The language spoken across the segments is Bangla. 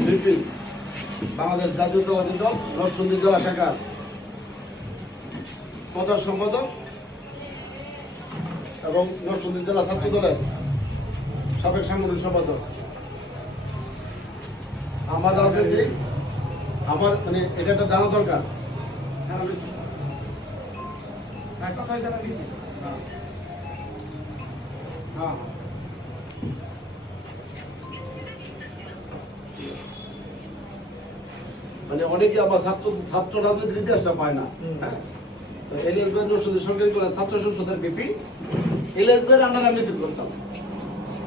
বিএনপি বাংলাদেশ জাতীয়তাবাদী দল নরসিংদী জেলা শাখার প্রচার সম্পাদক এবং নরসিংদী জেলা ছাত্র দলের সাবেক সাংগঠনিক সম্পাদক। আমার রাজনীতি আমার মানে এটা একটা জানা দরকার। মানে অনেকে আবার ছাত্র রাজনীতির ইতিহাসটা পায় না। হ্যাঁ, তো এলিয়াস ভাই নরসিংদী সরকারি কলেজ ছাত্র সংসদের বিপি এলিয়াস ভাইয়ের আন্ডারে মিছিল করতাম।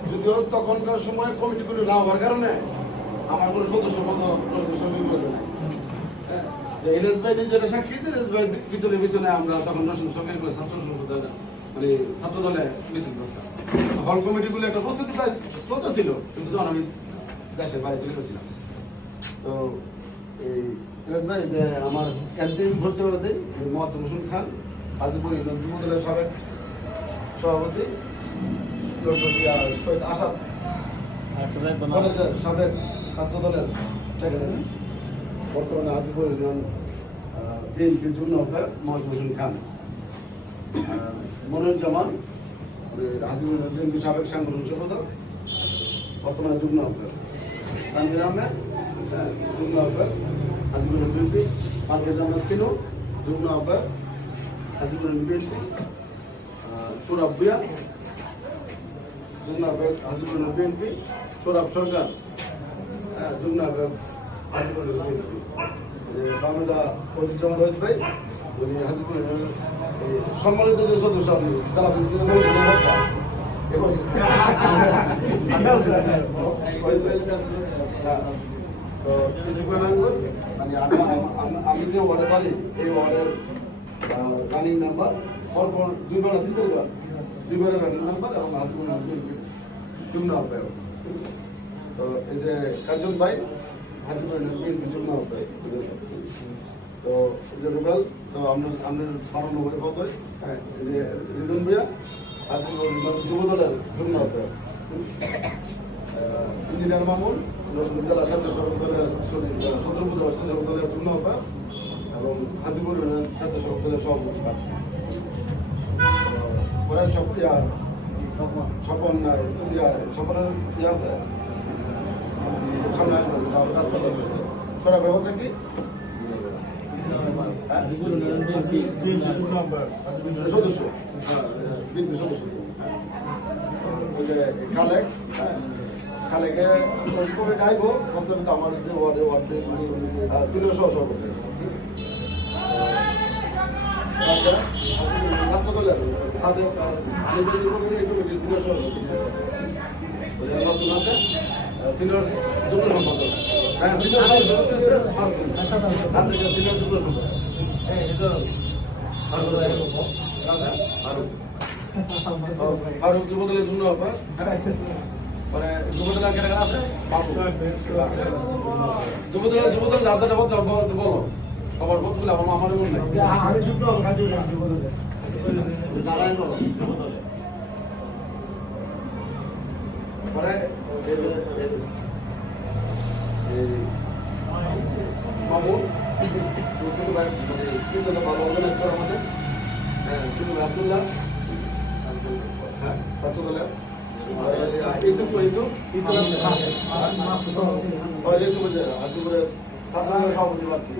যদিও তখনকার সময় কমিটিগুলো না হওয়ার কারণে আমার কোনো সদস্য পদ সরকারি কলেজে নাই। হ্যাঁ, এলিয়াস ভাই নিজেরা সাক্ষী যে এলিয়াস ভাই পিছনে পিছনে আমরা তখন নরসিংদী সরকারি কলেজ ছাত্র সংসদের মানে ছাত্র দলে মিছিল করতাম। হল কমিটিগুলো একটা প্রস্তুতি চলতেছিল, কিন্তু তখন আমি দেশের বাইরে চলে গেছিলাম। তো এই এলিয়াস ভাই যে আমার ক্যান্টিন ভর্তি করে দেয় মোহাম্মদ হোসেন খান হাজিপুর যুব দলের সাবেক সভাপতি, শহীদ আসাদ কলেজের সাবেক ছাত্র দলের সেক্রেটারি, বর্তমানে হাজিপুর ইউনিয়ন বিএনপির যুগ্ম আহ্বায়ক মোহাম্মদ হোসেন খান, মনিরুজ্জামান হাজিপুর বিএনপির সাবেক সাংগঠনিক সম্পাদক, বর্তমানে যুগ্ম আহ্বায়ক, তানভীর আহমেদ যুগ্ম আহ্বায়ক হাজিপুর বিএনপি, পারভেজ আহমেদ তিনু যুগ্ম আহ্বায়ক হাজিপুর বিএনপি, সৌরভ ভূঁইয়া যুগ্ম আহ্বায়ক হাজিপুর বিএনপি, সৌরভ সরকার যুগ্ম আহ্বায়ক হাজিপুর বিএনপি, বাংলা ঐতিহ্যবাদ ওহিদ ভাই উনি হাজিপুর সম্মানিত যে সদস্য আপনি জেলা তো কিছুক্ষণ আগে মানে আমি যে ওয়ার্ডে পারি এই ওয়ার্ডের রানিং নাম্বার পরপর দুইবারের রানিং নাম্বার এবং হাজিপুর যুগ্ম আহ্বায়ক। তো এই যে কাঞ্চন ভাই হাজিপুর বিএনপি যুগ্ম আহ্বায়ক। তো এই যে রুবেল তো আপনার 92 কত এই যে রিজন ভাইয়া হাজিপুর যুব দলের যুগ্ম আহ্বায়ক। ইঞ্জিনিয়ার মামুন নরসিংদী জেলা ছাত্র সড়ক দলের সদরপুর ছাত্র দলের যুগ্ম আহ্বায়ক এবং হাজিপুর ছাত্র সড়ক দলের সভাপতি। ওরা সব স্বপনের ইয়ে আছে সামনে আসবেন কাজ করতেছে সরা ব্যবহারটা কি সদস্য বিএনপি সদস্য। ওই যে খালেকে করে গাইব প্রস্তাবিত আমার যে ওয়ার্ডে সিনিয়র সহসভাপতি ছাত্র দলের সাদেক কমিটির সিনিয়র সহসভাপতি আছে সিনিয়র যুগ্ম সম্পাদক। সিনিয়র যুগ্ম সম্পাদক ফারুক যুবদলের যুগ্ম আহ্বায়ক। পরে যুবদলের কেনা আছে যুবদলের যাদের বলো সবার বোধগুলো আমার মনে নেই। পরে মামুন ভালো অর্গানাইজ করে আমাদের শুধু আবদুল্লাহ হ্যাঁ ছাত্র দলের হাজিপুরের ছাত্র দলের সভাপতি প্রার্থী